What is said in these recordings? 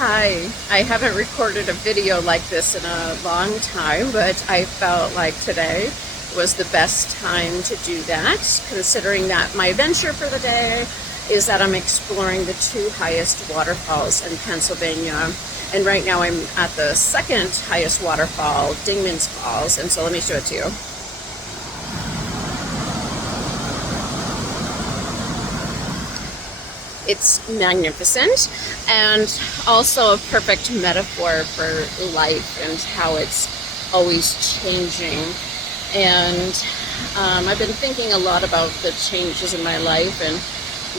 Hi, I haven't recorded a video like this in a long time, but I felt like today was the best time to do that, considering that my venture for the day is that I'm exploring the two highest waterfalls in Pennsylvania. And right now I'm at the second highest waterfall, Dingmans Falls, and so let me show it to you. It's magnificent and also a perfect metaphor for life and how it's always changing. And I've been thinking a lot about the changes in my life and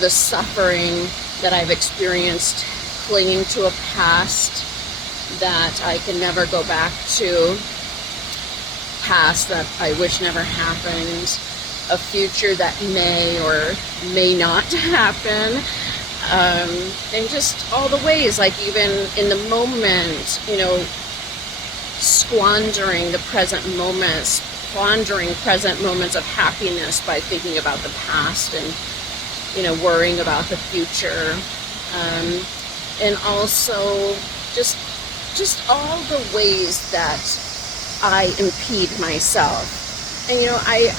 the suffering that I've experienced clinging to a past that I can never go back to, past that I wish never happened, a future that may or may not happen. And just all the ways, like even in the moment, squandering the present moments, squandering present moments of happiness by thinking about the past and, worrying about the future. And also just all the ways that I impede myself. And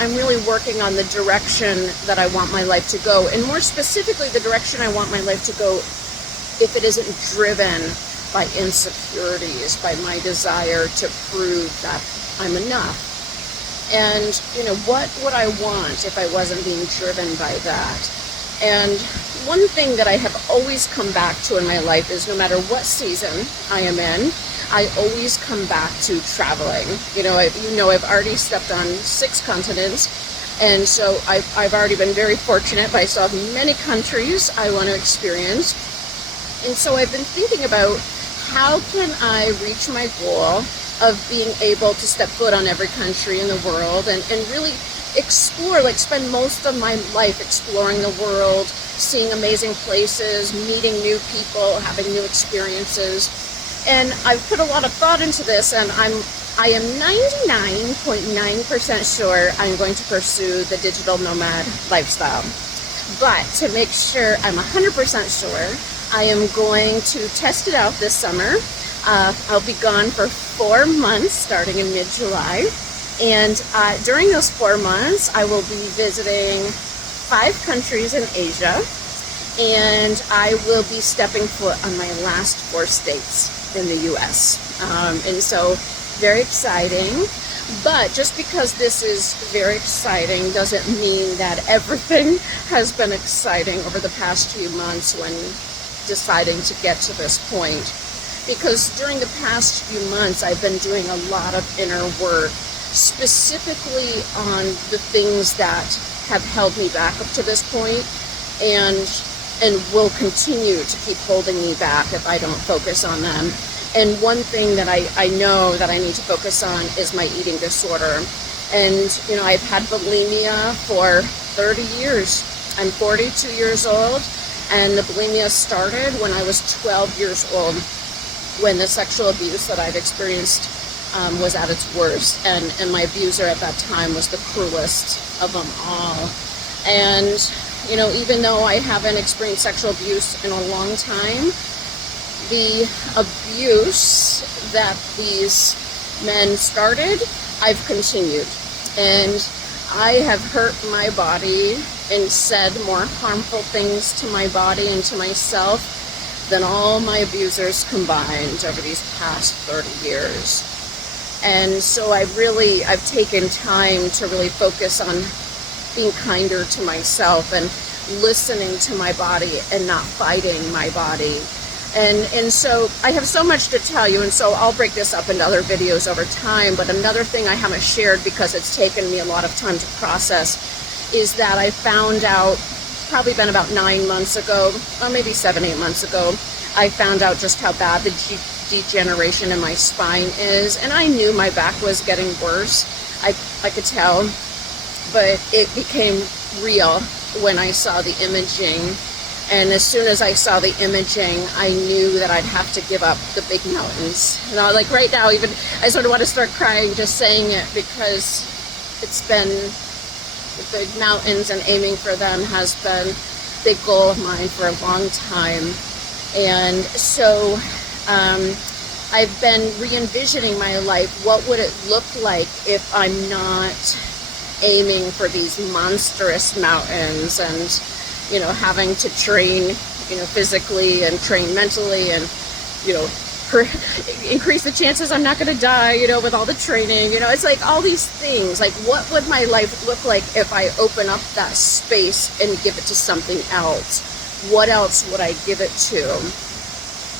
I'm really working on the direction that I want my life to go, and more specifically the direction I want my life to go if it isn't driven by insecurities, by my desire to prove that I'm enough. And what would I want if I wasn't being driven by that? And one thing that I have always come back to in my life is no matter what season I am in, I always come back to traveling. I've already stepped on 6 continents, and so I've already been very fortunate, but I still have many countries I want to experience. And so I've been thinking about how can I reach my goal of being able to step foot on every country in the world and really explore, spend most of my life exploring the world, seeing amazing places, meeting new people, having new experiences. And I've put a lot of thought into this, and I am 99.9% sure I'm going to pursue the digital nomad lifestyle. But to make sure I'm 100% sure, I am going to test it out this summer. I'll be gone for 4 months starting in mid-July. And during those 4 months, I will be visiting 5 countries in Asia. And I will be stepping foot on my last 4 states in the US. And so very exciting. But just because this is very exciting doesn't mean that everything has been exciting over the past few months when deciding to get to this point. Because during the past few months, I've been doing a lot of inner work, specifically on the things that have held me back up to this point and will continue to keep holding me back if I don't focus on them. And one thing that I know that I need to focus on is my eating disorder. And, I've had bulimia for 30 years. I'm 42 years old, and the bulimia started when I was 12 years old, when the sexual abuse that I've experienced was at its worst. And my abuser at that time was the cruelest of them all. And even though I haven't experienced sexual abuse in a long time, the abuse that these men started, I've continued. And I have hurt my body and said more harmful things to my body and to myself than all my abusers combined over these past 30 years. And so I've taken time to really focus on being kinder to myself and listening to my body and not fighting my body. And so I have so much to tell you, and so I'll break this up into other videos over time. But another thing I haven't shared, because it's taken me a lot of time to process, is that I found out, probably been about 9 months ago, or maybe 7-8 months ago, I found out just how bad the degeneration in my spine is. And I knew my back was getting worse. I could tell, but it became real when I saw the imaging. And as soon as I saw the imaging, I knew that I'd have to give up the big mountains. Right now, even I sort of want to start crying just saying it, because it's been the big mountains and aiming for them has been a big goal of mine for a long time. And so I've been re-envisioning my life. What would it look like if I'm not aiming for these monstrous mountains and, having to train, physically and train mentally and, increase the chances I'm not going to die, with all the training, it's like all these things. Like, what would my life look like if I open up that space and give it to something else? What else would I give it to?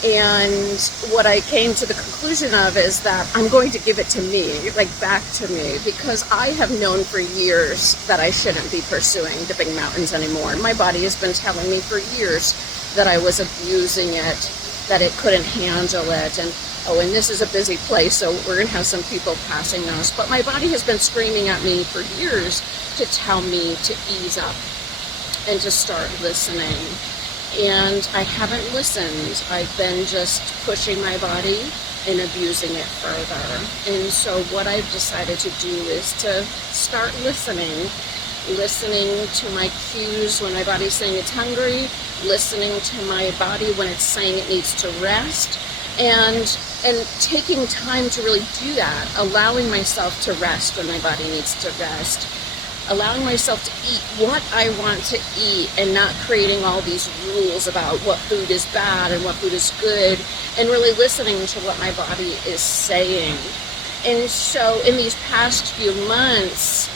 And what I came to the conclusion of is that I'm going to give it to me, like back to me, because I have known for years that I shouldn't be pursuing the big mountains anymore. My body has been telling me for years that I was abusing it, that it couldn't handle it, and this is a busy place, so we're gonna have some people passing us. But my body has been screaming at me for years to tell me to ease up and to start listening. And I haven't listened. I've been just pushing my body and abusing it further. And so what I've decided to do is to start listening to my cues when my body's saying it's hungry, listening to my body when it's saying it needs to rest, and taking time to really do that, allowing myself to rest when my body needs to rest, allowing myself to eat what I want to eat, and not creating all these rules about what food is bad and what food is good, and really listening to what my body is saying. And so in these past few months,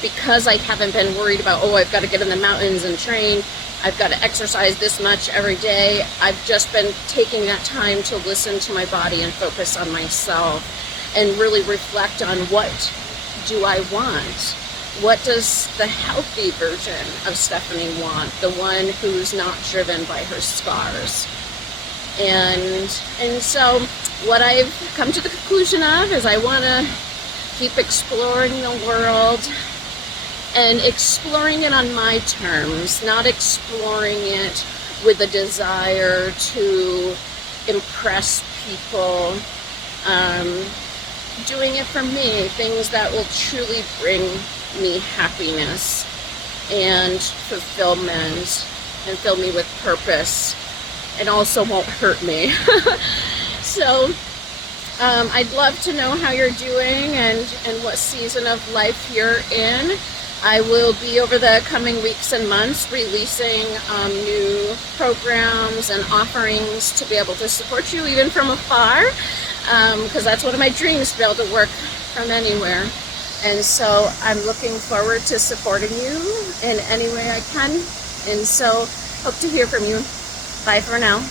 because I haven't been worried about, I've got to get in the mountains and train, I've got to exercise this much every day, I've just been taking that time to listen to my body and focus on myself and really reflect on what do I want. What does the healthy version of Stephanie want? The one who's not driven by her scars. And so what I've come to the conclusion of is I want to keep exploring the world and exploring it on my terms, not exploring it with a desire to impress people, doing it for me, things that will truly bring me happiness and fulfillment and fill me with purpose and also won't hurt me. So I'd love to know how you're doing and what season of life you're in. I will be over the coming weeks and months releasing new programs and offerings to be able to support you even from afar, because that's one of my dreams, to be able to work from anywhere. And so I'm looking forward to supporting you in any way I can. And so hope to hear from you. Bye for now.